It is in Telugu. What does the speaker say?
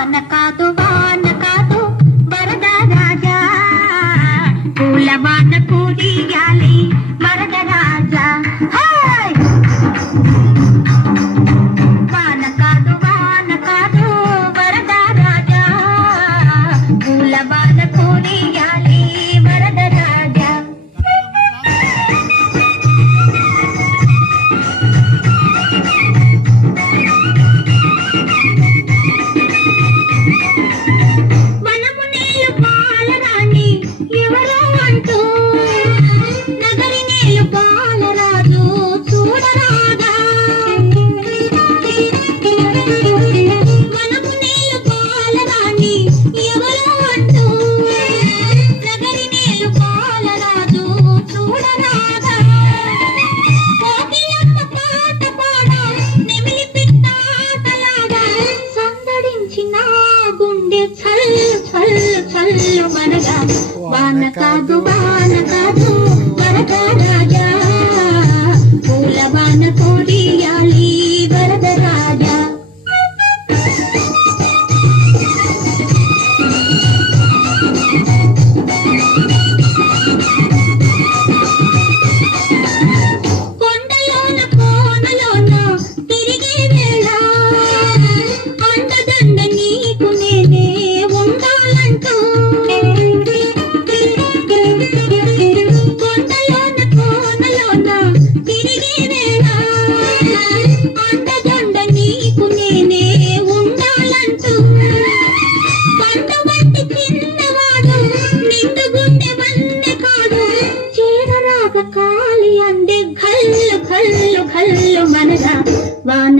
వాన కాదు వరద రాజా పూల వాన కురియాలి వరద రాజా వాన కాదు వరద రాజా పూల వాన కురియాలి వరద రాజా వాన కాదు వరద రాజా పూల వాన కురియాలి వరద రాజా కొండలోన కోనలోన తిరిగే వేళ అండదండ నీకు నేనే ఉండాలంటూ కాలి అందే ఘల్లు ఘల్లు ఘల్లు మనగా వాన